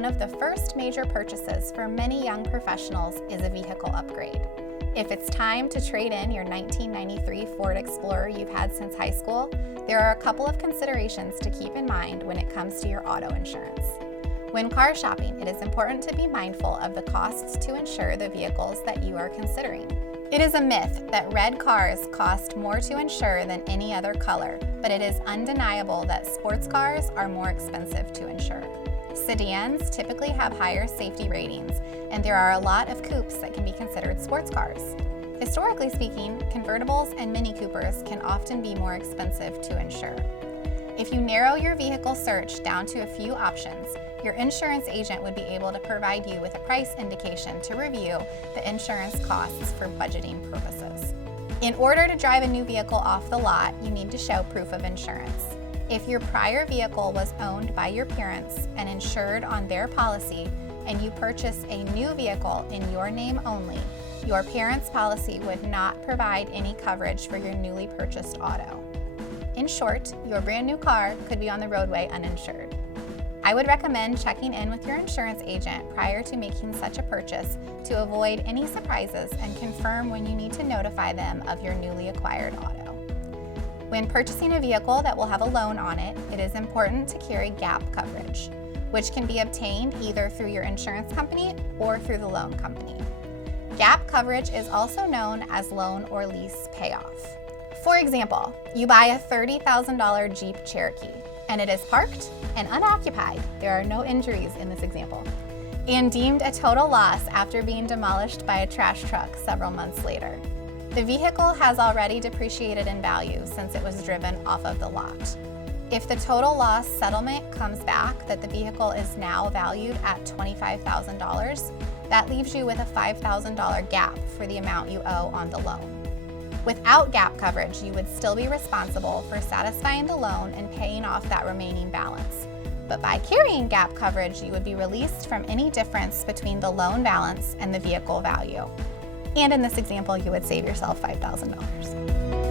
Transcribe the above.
one of the first major purchases for many young professionals is a vehicle upgrade. If it's time to trade in your 1993 Ford Explorer you've had since high school, there are a couple of considerations to keep in mind when it comes to your auto insurance. When car shopping, it is important to be mindful of the costs to insure the vehicles that you are considering. It is a myth that red cars cost more to insure than any other color, but it is undeniable that sports cars are more expensive to insure. Sedans typically have higher safety ratings, and there are a lot of coupes that can be considered sports cars. Historically speaking, convertibles and Mini Coopers can often be more expensive to insure. If you narrow your vehicle search down to a few options, your insurance agent would be able to provide you with a price indication to review the insurance costs for budgeting purposes. In order to drive a new vehicle off the lot, you need to show proof of insurance. If your prior vehicle was owned by your parents and insured on their policy, and you purchase a new vehicle in your name only, your parents' policy would not provide any coverage for your newly purchased auto. In short, your brand new car could be on the roadway uninsured. I would recommend checking in with your insurance agent prior to making such a purchase to avoid any surprises and confirm when you need to notify them of your newly acquired auto. When purchasing a vehicle that will have a loan on it, it is important to carry GAP coverage, which can be obtained either through your insurance company or through the loan company. GAP coverage is also known as loan or lease payoff. For example, you buy a $30,000 Jeep Cherokee, and it is parked and unoccupied, there are no injuries in this example, and deemed a total loss after being demolished by a trash truck several months later. The vehicle has already depreciated in value since it was driven off of the lot. If the total loss settlement comes back that the vehicle is now valued at $25,000, that leaves you with a $5,000 gap for the amount you owe on the loan. Without GAP coverage, you would still be responsible for satisfying the loan and paying off that remaining balance. But by carrying GAP coverage, you would be released from any difference between the loan balance and the vehicle value. And in this example, you would save yourself $5,000.